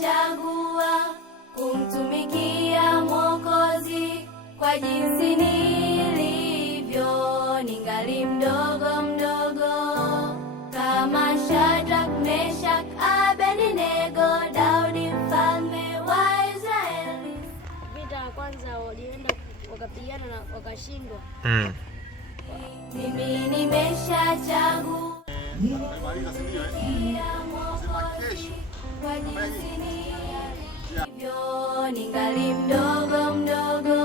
nimeshachagua kumtumikia Mwokozi kwa jinsi nilivyo, ningali mdogo mdogo, kama Shadrach, Meshach, Abednego, Daudi mfalme wa Israeli. Vita ya kwanza walienda wakapigana na wakashindwa. Mimi nimeshachagua kumtumikia Mwokozi kwa jinsi nilivyo, ningali mdogo mdogo,